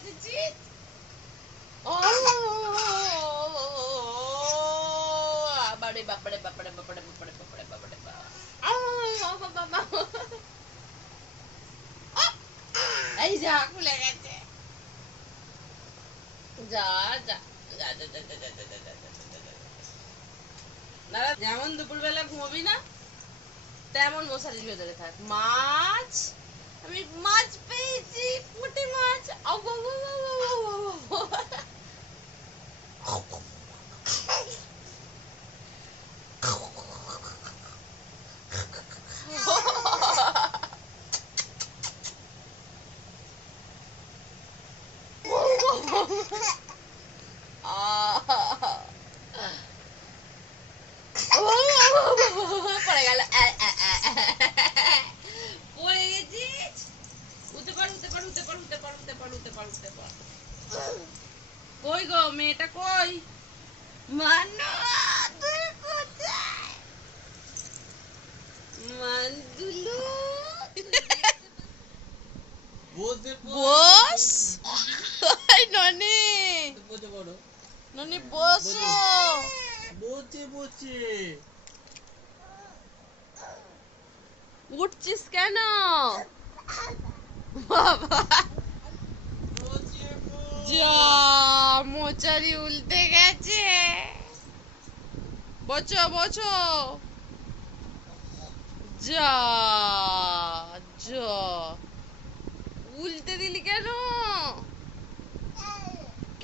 বসেছি। বাবারে বাবারে বাবারে বাবারে বাবারে বাবারে বাবারে বাবা, এই যা খুলে গেছে। যা যা যা যা যা যা যা যা যা যা। না যেমন দুপুরবেলা ঘুমাবি না তেমন মশারির ভেতরে থাক। মাছ, আমি মাছ পেয়েছি, পুঁটি মাছ। পড়ে গেল, পড়ে গেছিস। উঠতে পার উঠতে পার উঠতে পার উঠতে পার উঠতে পার উঠতে পার উঠতে পার। কই গো মেয়েটা কই? মানো তুই কোথায়? মানদুলু বস। ওই ননি ননি বসো। বসে বসে উঠছিস কেন বাবা? যা মোচারি উল্টে গেছে। বসো বসো। যা যা উল্টে দিলি কেন?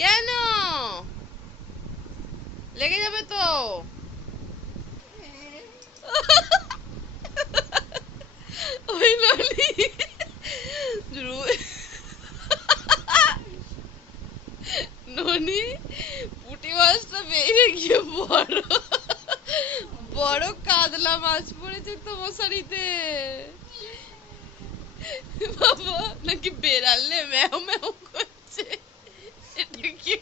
কেন লেগে যাবে তো। ওই ননি ননি পুঁটি মাছটা বেরিয়ে গিয়ে বড় বড় কাতলা মাছ পড়েছে তো মশারিতে। বাবা নাকি বেড়ালে ম্যাও ম্যাও করছে। এটা কি?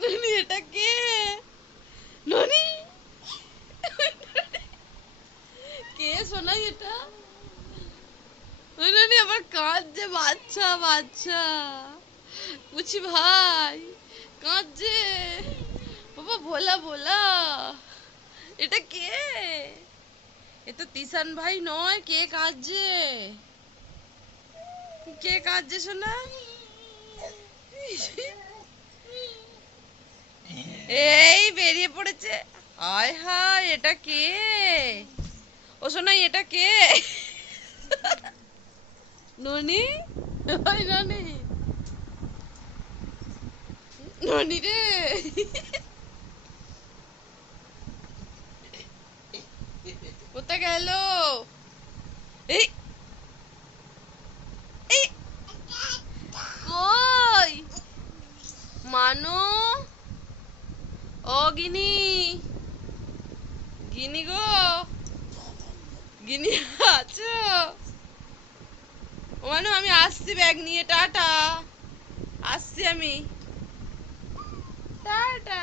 ননি এটা কে? ননি কে শোনাই এটা? ননি আবার কাঁদছে বাচ্চা বাচ্চা। পুছি ভাই কাঁদছে বাবা। ভোলা ভোলা এটা কে? এ তো তিশান ভাই নয়। কে কাঁদছে? কে কাঁদছে শোনা? এই বেরিয়ে পড়েছে। আয় হায় এটা কে? ও শোনাই এটা কে? ননি ওই ননি ননি রে কোথায় গেল? এই এই কই মানো? ও গিনি গিনি গো গিনি আছো? মানো আমি আসছি ব্যাগ নিয়ে। টাটা আসছি আমি। টাটা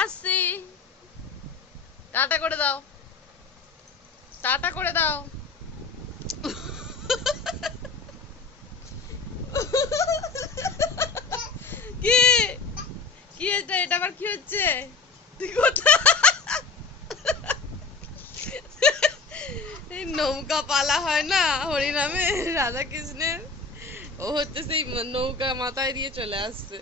আসছি। টাটা করে দাও। টাটা করে দাও। কি কি হচ্ছে? এটা আবার কি হচ্ছে? তুই কোথায়? এই নৌকা পালা হয় না হরিনামে রাধা কৃষ্ণের, ও হচ্ছে সেই নৌকা মাথায় দিয়ে চলে আসছে।